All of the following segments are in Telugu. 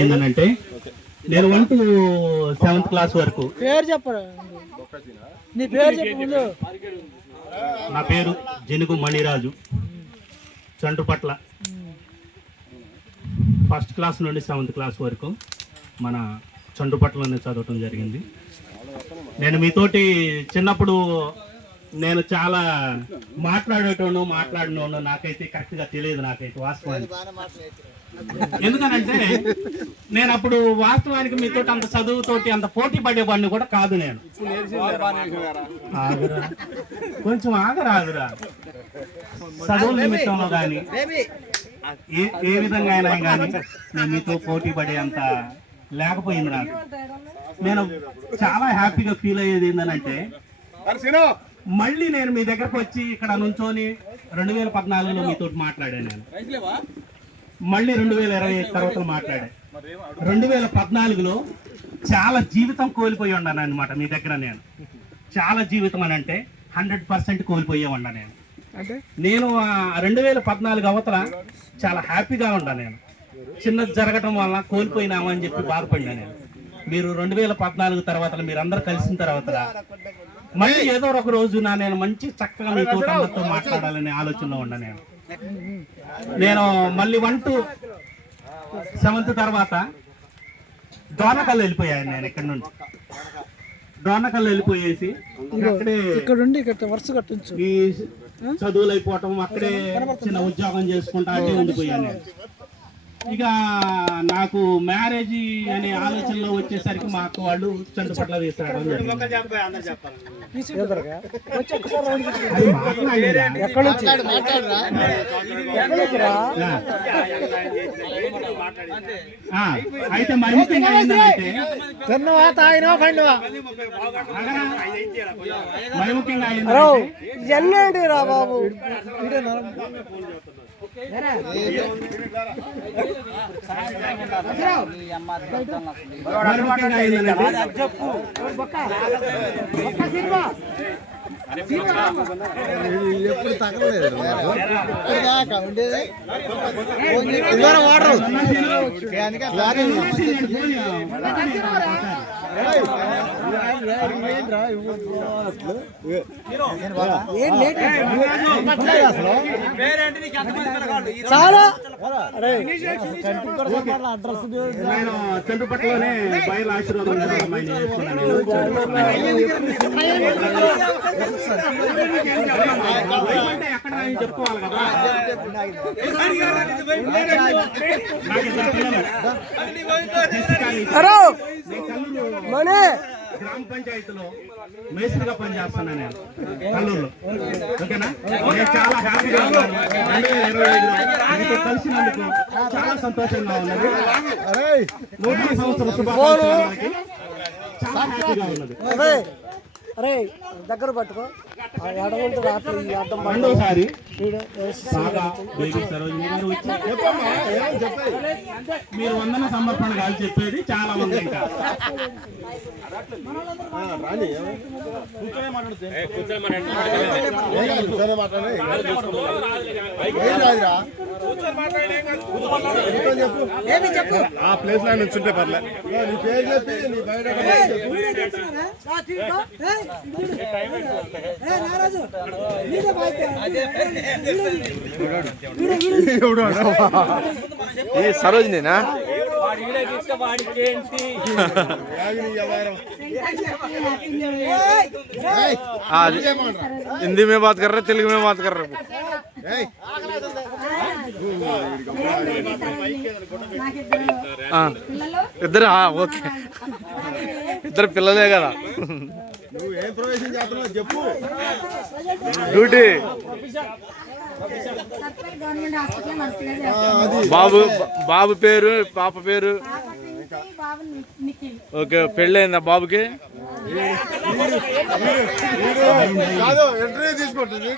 ఏంటంటే నేను 1 to 7th క్లాస్ వరకు. పేరు చెప్పరా? నీ పేరు చెప్పు. నా పేరు జనుగు మణిరాజు, చంటుపట్ల. 1st క్లాస్ నుండి 7th క్లాస్ వరకు మన చంటుపట్లలోనే చదవటం జరిగింది. నేను మీతోటి చిన్నప్పుడు నేను చాలా మాట్లాడినోను నాకైతే కరెక్ట్గా తెలియదు, నాకైతే వాస్తవానికి. ఎందుకనంటే నేను అప్పుడు వాస్తవానికి మీతో అంత చదువుతోటి అంత పోటీ పడేవాడిని కూడా కాదు. నేను కొంచెం ఆగరాదురా, చదువుల నిమిత్తంలో కానీ ఏ విధంగా అయినా కానీ నేను మీతో పోటీ పడే అంత లేకపోయింది నాకు. నేను చాలా హ్యాపీగా ఫీల్ అయ్యేది ఏంటంటే మళ్ళీ నేను మీ దగ్గరకు వచ్చి ఇక్కడ నుంచొని 2014లో మీతో మాట్లాడాను. నేను మళ్ళీ 2020 తర్వాత మాట్లాడా. 2014లో చాలా జీవితం కోల్పోయి ఉన్నాను అనమాట మీ దగ్గర. నేను చాలా జీవితం అని అంటే 100% కోల్పోయే ఉన్నా. నేను 2014 అవతల చాలా హ్యాపీగా ఉన్నా. నేను చిన్నది జరగటం వల్ల కోల్పోయినామని చెప్పి బాధపడినా. నేను మీరు 2014 తర్వాత మీరందరూ కలిసిన తర్వాత మళ్ళీ ఏదో ఒక రోజు నేను మంచి చక్కగా మీతో అందరితో మాట్లాడాలనే ఆలోచనలో ఉన్నా. నేను మళ్ళీ 1 to 7th తర్వాత డోనకల్ వెళ్ళిపోయాను. నేను ఇక్కడ నుండి డోనకల్ వెళ్ళిపోయేసి అక్కడే ఈ చదువులు అయిపోవటం, అక్కడే చిన్న ఉద్యోగం చేసుకుంటా అదే ఉండిపోయాను. నేను ఇక నాకు మ్యారేజ్ అనే ఆలోచనలో వచ్చేసరికి మా అక్క వాళ్ళు చంటుపట్ల తీసుకురావడం జరిగింది. అయితే మరి ముఖ్యంగా ఏంటంటే ఎప్పుడు తగ్గలేదు. చాలా చంటుపట్లలోనే బయలు ఆశీర్వాదం ఎక్కడ చెప్పుకోవాలి కదా. గ్రామ పంచాయతీలో మేస్త్రిగా పనిచేస్తాను నేను కల్లూరులో. ఓకేనా? నేను చాలా హ్యాపీగా ఉన్నాను. 2025లో కలిసినందుకు చాలా సంతోషంగా ఉన్నది. 100వ సంవత్సర శుభాకాంక్షలు. చాలా హ్యాపీగా ఉన్నది. అరే దగ్గర పట్టుకో. రెండోసారి మీరు వందన సమర్పణ కాదు చెప్పేది చాలా మంది. ఇంకా ఆ ప్లేస్ లో నుంచుంటే పర్లేదు. నీ పేరు చెప్పి నీ బయట సరోజినేనా? हिंदी में बात कर रहे, तेलुगु में बात कर रहे. इधर हाँ ओके इधर पिల్లలే కదా. నువ్వు ఏం ప్రవేశం చేస్తున్నావు చెప్పు. డ్యూటీ బాబు బాబు పేరు పాప పేరు ఓకే. పెళ్ళైందా బాబుకి? ఇంటర్వ్యూ తీసుకుంటుంది.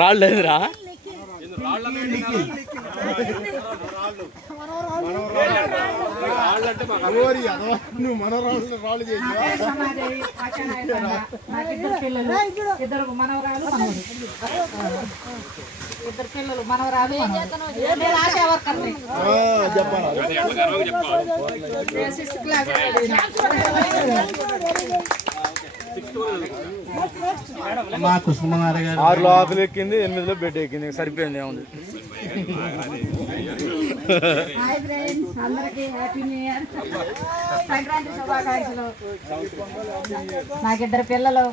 రాళ్ళు లేదురా? నువ్వు మన రాళ్ళు చేసి ఇద్దరు మనవరాలు ఇద్దరు పిల్లలు మనవరాలు నేను ఆశా వర్కర్ని. Sixth class. మా కుసుమనాథ గారు 6లో ఆకులు ఎక్కింది, 8లో బెడ్ ఎక్కింది, సరిపోయింది. ఏముంది? హాయ్ ఫ్రెండ్స్, అందరికీ హ్యాపీ న్యూ ఇయర్, సంక్రాంతి శుభాకాంక్షలు. నాకిద్దరు పిల్లలు.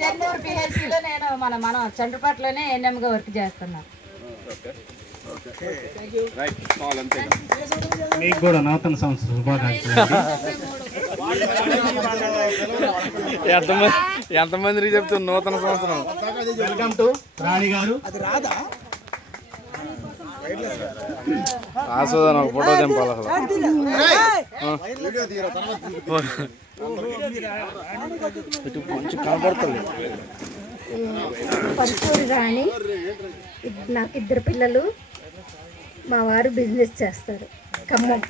చెన్నూరు పిహెచ్సిలో నేను మన చండ్రపాటలోనే ఎన్ఎంగా వర్క్ చేస్తున్నాను. మీకు కూడా నూతన సంవత్సర శుభాకాంక్షలు. ఎంతమందికి చెప్తున్నా నూతన సంవత్సరం? వెల్కమ్ టు రాణి గారు. ఆస్వాదన ఒక ఫోటో తెంపాలి అసలు. మంచి కనపడుతుంది. పరుచూరి రాణి. నాకు ఇద్దరు పిల్లలు. మా వారు బిజినెస్ చేస్తారు ఖమ్మం.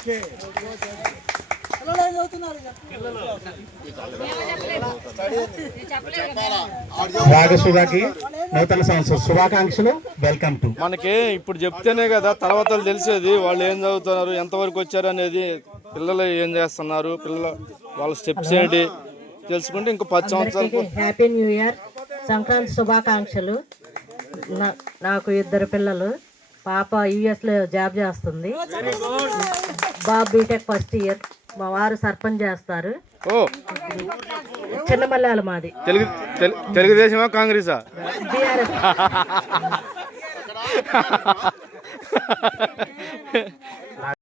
రాగసుధాకి నూతన సంవత్సర శుభాకాంక్షలు. Welcome to. మనకి ఇప్పుడు చెప్తేనే కదా తర్వాత తెలిసేది వాళ్ళు ఏం చదువుతున్నారు, ఎంతవరకు వచ్చారు అనేది, పిల్లలు ఏం చేస్తున్నారు, వాళ్ళ స్టెప్స్ ఏంటి తెలుసుకుంటే ఇంకో 10 సంవత్సరాలు. హ్యాపీ న్యూ ఇయర్, సంక్రాంతి శుభాకాంక్షలు. నాకు ఇద్దరు పిల్లలు. పాప యుఎస్లో జాబ్ చేస్తుంది, బాబు బీటెక్ ఫస్ట్ ఇయర్. మా వారు సర్పంచ్ చేస్తారు. ఓ, చిన్న మల్లెల మాది. తెలుగుదేశమా కాంగ్రెసా? బీఆర్ఎస్.